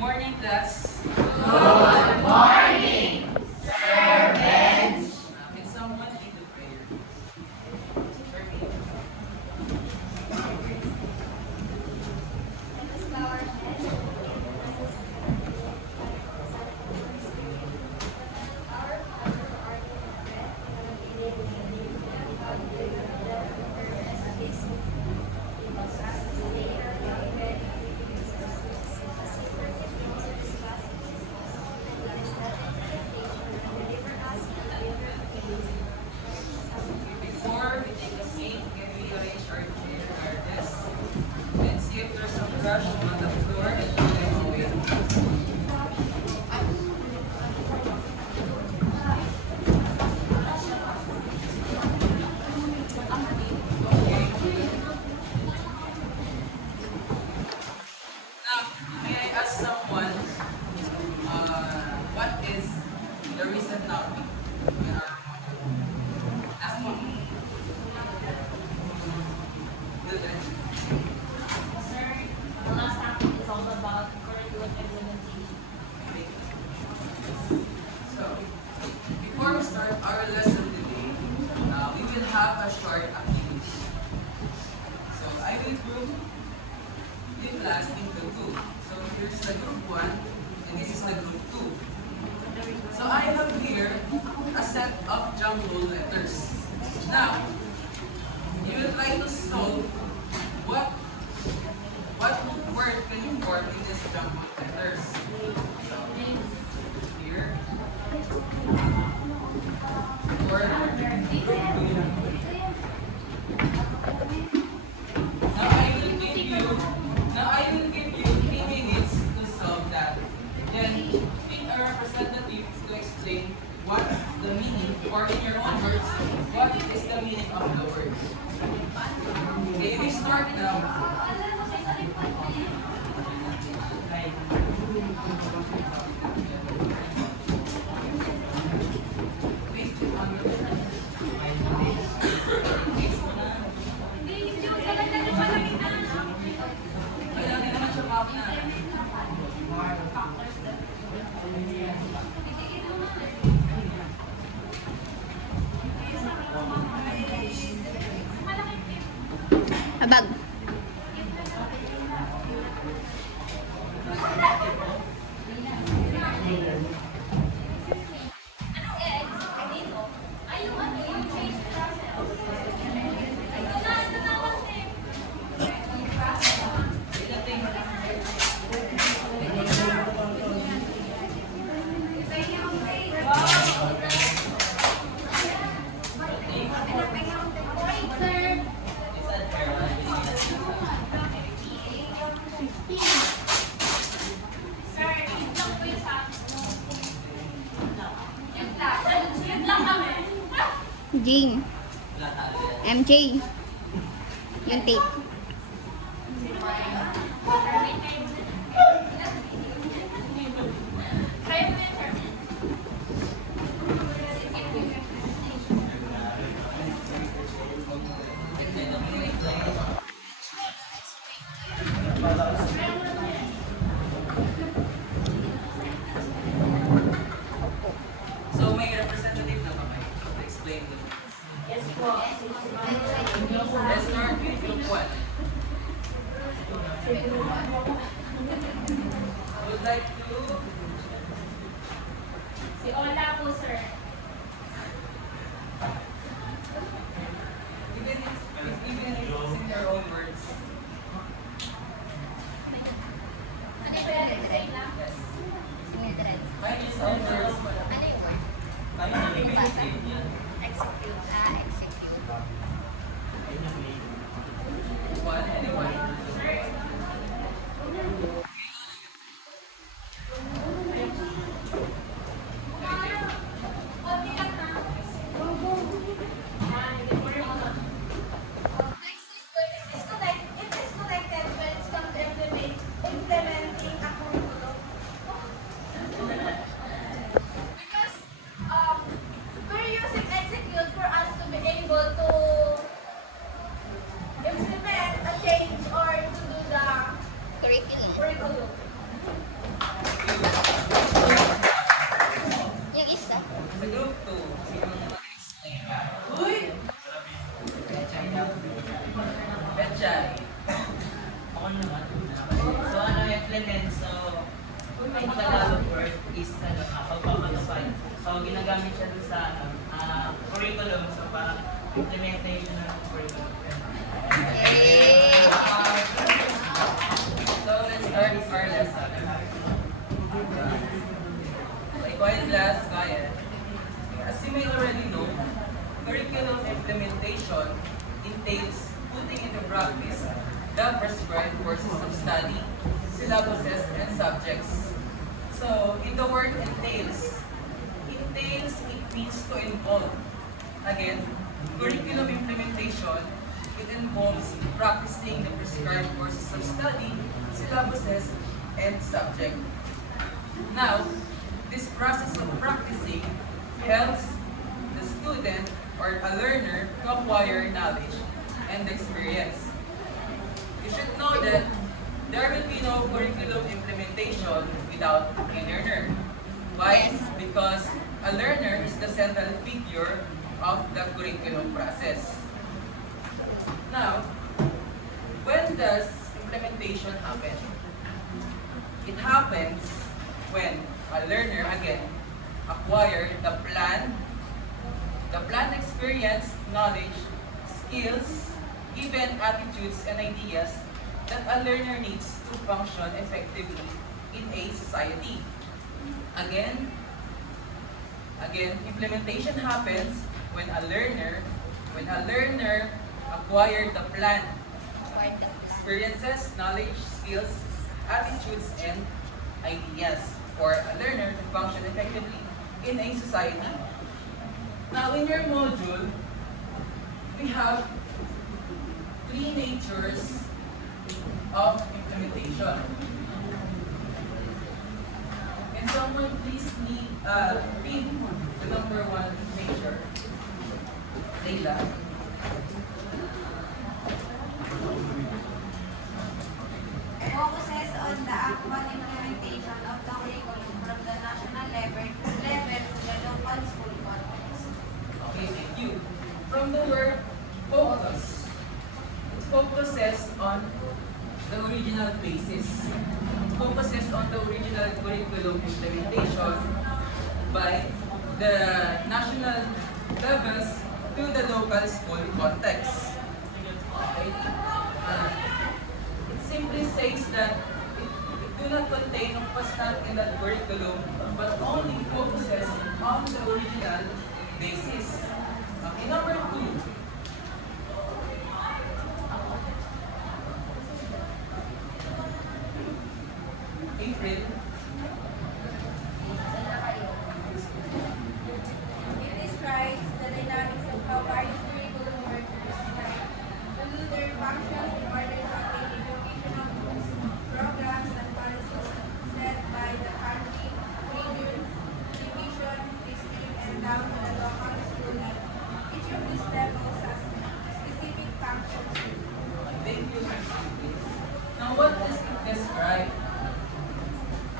morning, class. Good morning, servants. Can someone lead the prayer? For me. Let us bow our heads and begin the blessings of the Lord. Son, and Holy Spirit. Our Father who art in heaven, hallowed be thy name. Hallowed be thy will on earth as it is in heaven. Give us this day our daily bread, and forgive us our sins, as we forgive those who trespass against us. And lead us not into temptation, but deliver us from evil. Before we take a seat, can we arrange our chair, our desk, and see if there's some brush on the floor and put them away. Now, may I ask someone, what is the recent topic in our module? Ask mo. Sir, the last topic is all about curriculum implementation. So, before we start our lesson today, we will have a short activity. So, I will group the class into two. So, here's the group 1, and this is the group 2. So, I have here a set of jumbled letters. Now, you will try to solve what word can you form in this jumbled letters. So, here, or Now I will give you 3 minutes to solve that. Then pick a representative to explain what the meaning, or in your own words, what is the meaning of the word. Okay, we start now. Kaya hindi naman siya map na. Abag. Jing. MJ. Yung tape. So may representative na ba kayo to explain to me? Yes po. Let's start with group 1. Would like to Si Ola po, sir. even if it's in your own words. Yes. Find his own words. Find the meaning niya. One, anyone? Jai. Ako naman. So ano implement? So ang Tagalog word is pagpapatupad. So ginagamit siya dun sa curriculum. So parang implementation ng curriculum. So let's start our lesson. Okay, quiet class, quiet. As you may already know, curriculum implementation entails putting into practice the prescribed courses of study, syllabuses, and subjects. So, in the word entails, it means to involve. Again, curriculum implementation, it involves practicing the prescribed courses of study, syllabuses, and subject. Now, this process of practicing helps the student or a learner to acquire knowledge and experience. You should know that there will be no curriculum implementation without a learner. Why? Because a learner is the central figure of the curriculum process. Now, when does implementation happen? It happens when a learner, again, acquire the plan experience, knowledge, skills, even attitudes and ideas that a learner needs to function effectively in a society. Again, implementation happens when a learner acquires the plan, experiences, knowledge, skills, attitudes, and ideas for a learner to function effectively in a society. Now, in your module, we have three natures of implementation. Can someone please read the number one nature? Leila. Focuses on the actual implementation of the curriculum from the national level to the local school context. Okay, thank you. From the word focus, it focuses on the original basis. It focuses on the original curriculum implementation by the national levels to the local school context. Okay? It simply says that it do not contain of constant in that curriculum, but only focuses on the original basis. Okay, number two. April. It describes the dynamics of how various curriculum workers strive to do their functions in order to attain educational goals, programs, and policies set by the country, region, division, district, and down to the local school level. Each of these levels has specific functions. Thank you. Now, what does it describe?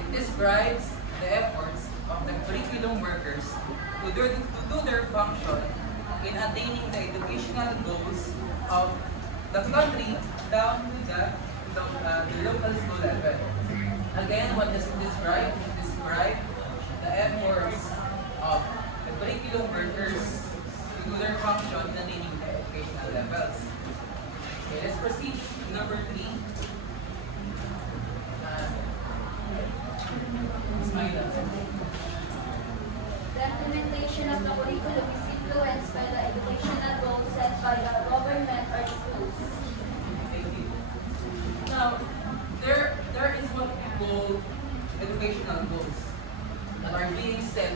It describes the efforts of the curriculum workers to do their function in attaining the educational goals of the country down to the local school level. Again, what does it describe? It describes the efforts of the curriculum workers to do their function in attaining the educational levels. Okay, let's proceed to number three. Ismaila. The implementation of the curriculum is influenced by the educational goals set by the government or schools. Thank you. Now, there is what we call educational goals that are being set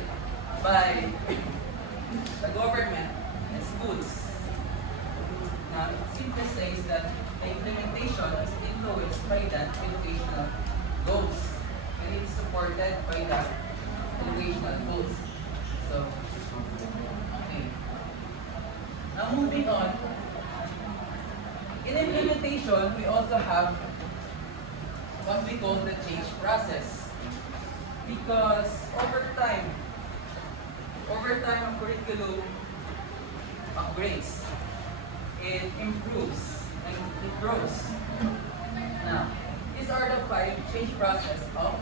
by the government and schools. Now, it simply says that the implementation is influenced by the educational goals and it is supported by the educational goals. So, okay. Now, moving on. In implementation, we also have what we call the change process. Because over time, a curriculum upgrades. It improves. and it grows. Now, these are the 5 change process of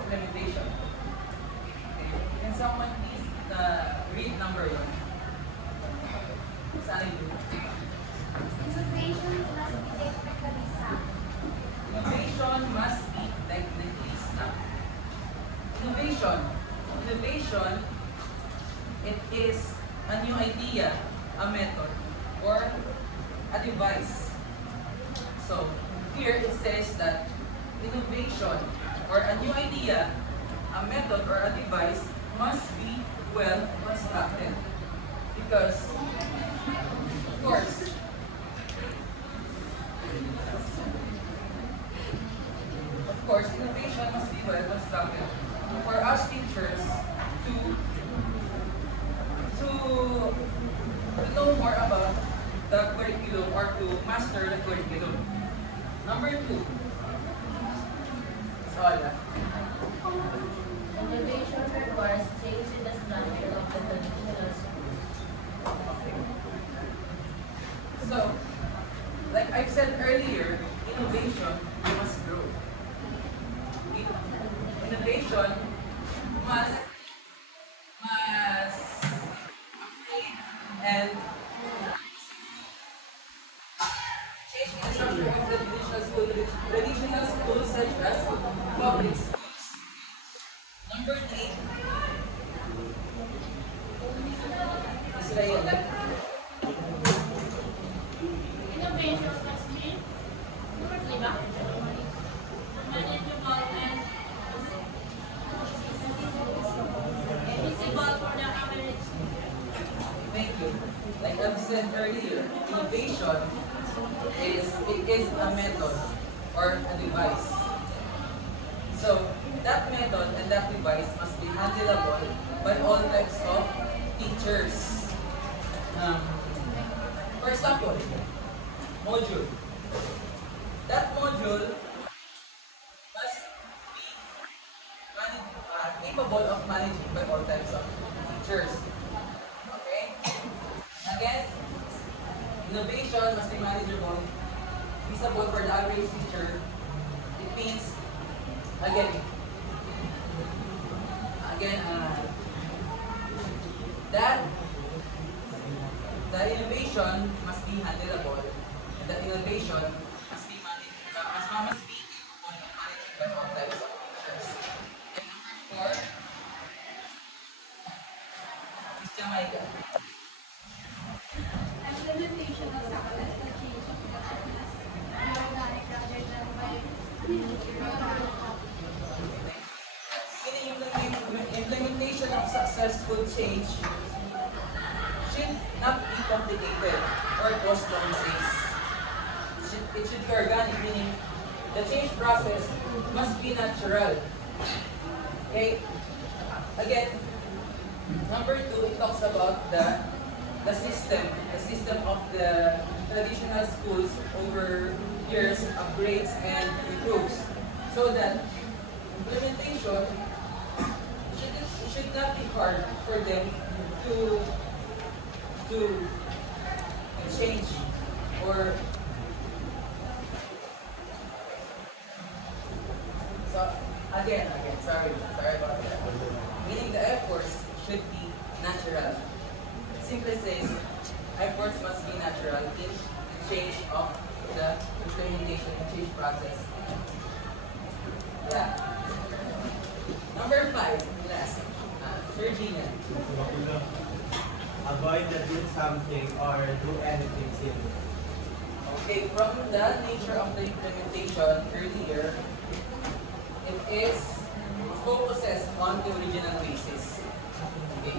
implementation. Okay. Can someone please read number 1? Saan yun? Innovation must be technically sound. Innovation must be technically sound. Innovation, it is a new idea, a method, or a device. So, here it says that innovation, or a new idea, a method, or a device must be well constructed. Because, of course, innovation must be well constructed for us teachers to know more about the curriculum or to master the curriculum. Number 2. Sola. Innovation requires change in the structure of the traditional schools. So, like I've said earlier, innovation must grow. Innovation must upgrade and change the structure of the traditional schools such as public schools. Number 3. Israel. Innovation must be manageable and visible for the average. Thank you. Like I've said earlier, innovation is a method or a device. So that method and that device must be handleable by all types of teachers. For example, module. That module must be capable of managing by all types of teachers. Okay? Again, innovation must be manageable, feasible for the average teacher. It means, again, that the innovation must be handleable, and that innovation must be capable of managing by all types of teachers. And number 4, is Jamaica. Implementation of success and change of the business by organic rather than by Implementation of successful change should not be complicated or cost long days. It should be organic, meaning the change process must be natural. Okay? Again, number 2, it talks about the system of the traditional schools over years upgrades and improves, so that implementation should not be hard for them to change or so again sorry about that. Meaning the efforts should be natural. It simply says efforts must be natural in the change of the implementation and change process. Yeah. Number 5, last. Sir Gina. Avoid the do something or do anything silly. Okay, from the nature of the implementation earlier, it focuses on the original basis. Okay.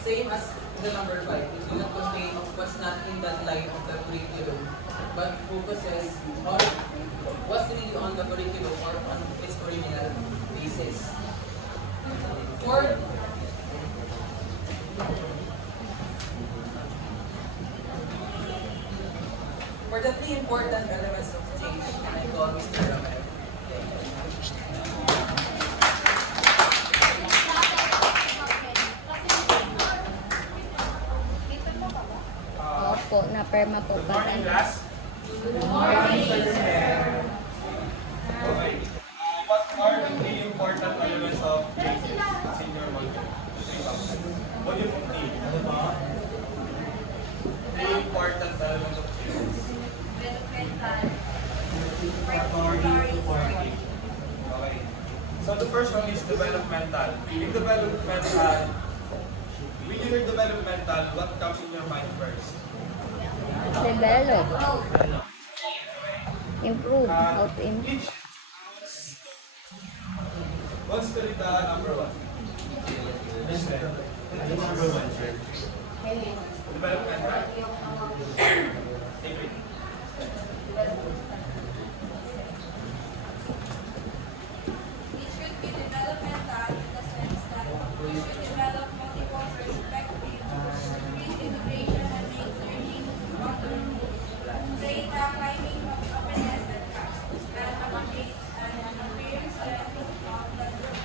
Same as the number 5, it do not contain of what's not in that line of the curriculum, but focuses on what's really on the curriculum or on its original basis. For the 3 important elements of change, I call Mr. Romero. po, na perma po. Good Pag morning, ano. class. Okay. What are the three important elements of senior module? Module 15. Ano ba? Three important elements of Okay. So the first one is developmental. In developmental, when you hear developmental, what comes in your mind first? Develop. Improve. How to improve. Each what's the number one? Listen. Number one, sir. Developmental. Agree. It should be developmental in the sense that we should develop multiple perspectives, increase innovation, and make learning autonomous, create a climate of openness and trust, and accommodate and affirm strength of the group.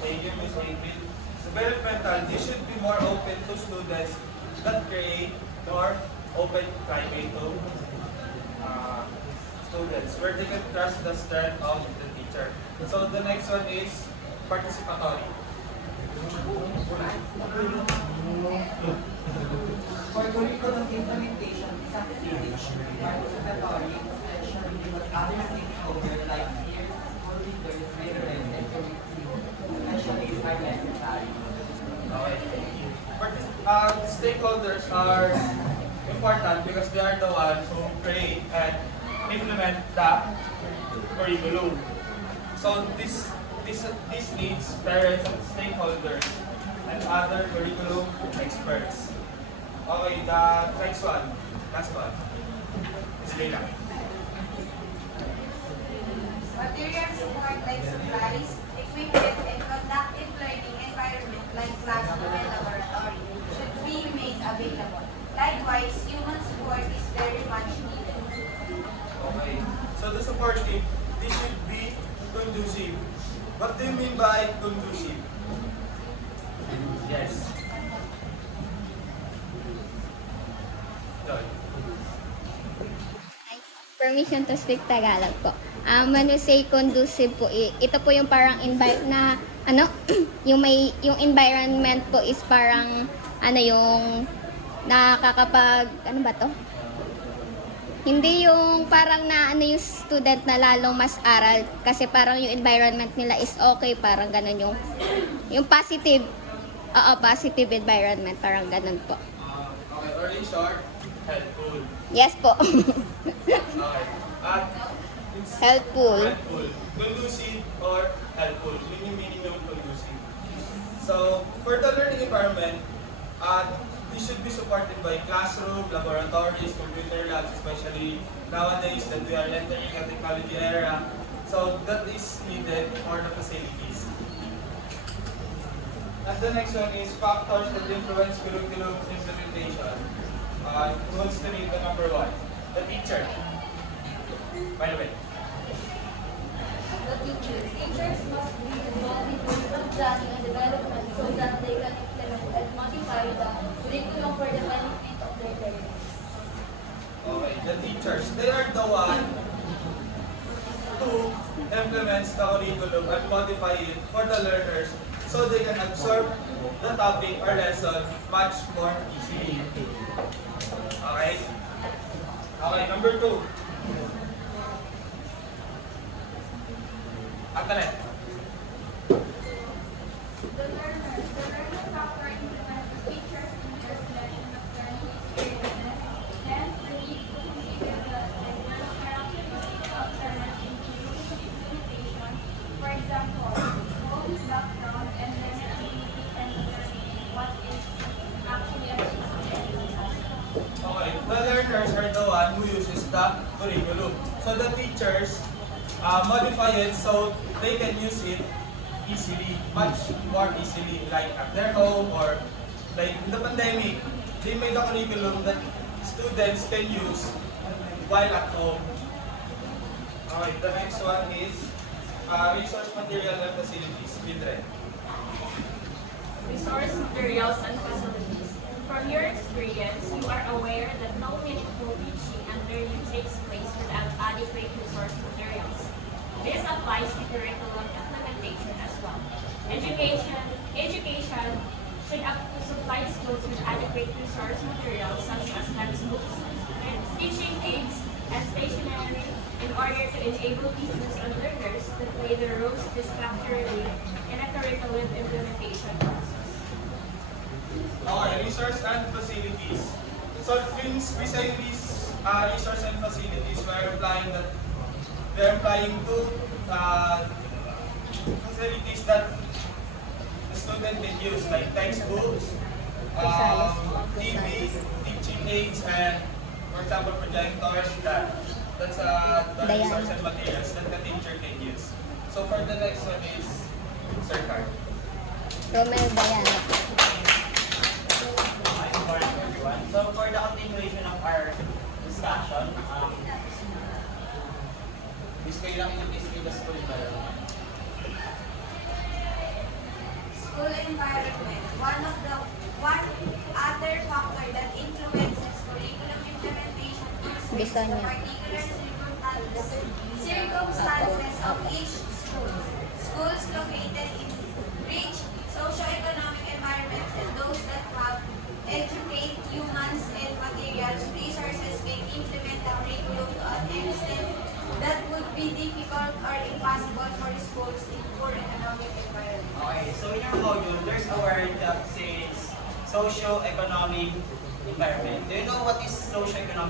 Thank you, Ms. April. Developmental, they should be more open to students that create more open climate to students where they can trust the strength of the teacher. So the next one is participatory. For curriculum implementation, is activity, participatory, especially because other stakeholders like peers, school leaders, veterans, and community, especially if are necessary. Okay. Stakeholders are important because they are the ones who create and implement the curriculum. So this needs parents and stakeholders and other curriculum experts. Okay, the next one, last one, is Leila. Material support like supplies, equipment, and conductive learning environment like classroom and laboratory should be made available. Likewise, human support is very much needed. Okay, so the support team, this should be conducive. What do you mean by conducive? Yes. Joy. Permission to speak Tagalog po. When we say conducive po, ito po yung parang na ano, yung environment po is parang ano yung nakakapag ano ba to? Hindi yung parang na ano yung student na lalong mas aral kasi parang yung environment nila is okay, parang ganun yung positive. Oo, positive environment, parang ganun po. Okay, or in short, helpful. Yes po. Okay. At it's Helpful. helpful. Conducive or helpful. Yun yung meaning ng conducive. So, for the learning environment, this should be supported by classroom, laboratories, computer labs, especially nowadays that we are entering a technology era. So, that is needed for the facilities. And the next one is factors that influence curriculum implementation. Who wants to read the number one? The teacher. By the way. The teachers must be involved in curriculum planning and development so that they can implement and modify the curriculum for the benefit of their learners. Okay, the teachers, they are the one who implements the curriculum and modify it for the learners so they can absorb the topic or lesson much more easily. Okay? Okay, number two. Atanet. The learning factor influences teachers in their selection of learning experiences. Hence, the need to consider the diverse characteristics of learners in implementation. For example, home, background, and learning ability can determine what is actually achieved. Okay, the learners are the one who uses the curriculum. So the teachers modify it so they can use it easily, much more easily, like at their home or like in the pandemic, they made a curriculum that students can use while at home. Okay, the next one is resource material and facilities. Mildred. Resource materials and facilities. From your experience, you are aware that no meaningful teaching and learning takes place without adequate resource materials. This applies to curriculum implementation as well. Education should supply schools with adequate resource materials such as textbooks, and teaching aids, and stationery in order to enable teachers and learners to play their roles satisfactorily in a curriculum implementation process. Okay, resource and facilities. So since we say these resource and facilities, they're implying two facilities that the student can use, like textbooks, TV, teaching aids, and for example projectors. That's the resource and materials that the teacher can use. So for the next one is Sir Carl. Romel Bayana. Good morning, everyone. So for the continuation of our discussion, miss kayo lang in the school environment. School environment. One other factor that influences curriculum implementation is the Bisanya. particular circumstances of each school. Schools located in rich socio-economic environments and those that have educate humans and materials resources can implement the curriculum to an extent that would be difficult or impossible for schools in poor economic environments. Okay, so in our module, there's a word that says socio-economic environment. Do you know what is socio-economic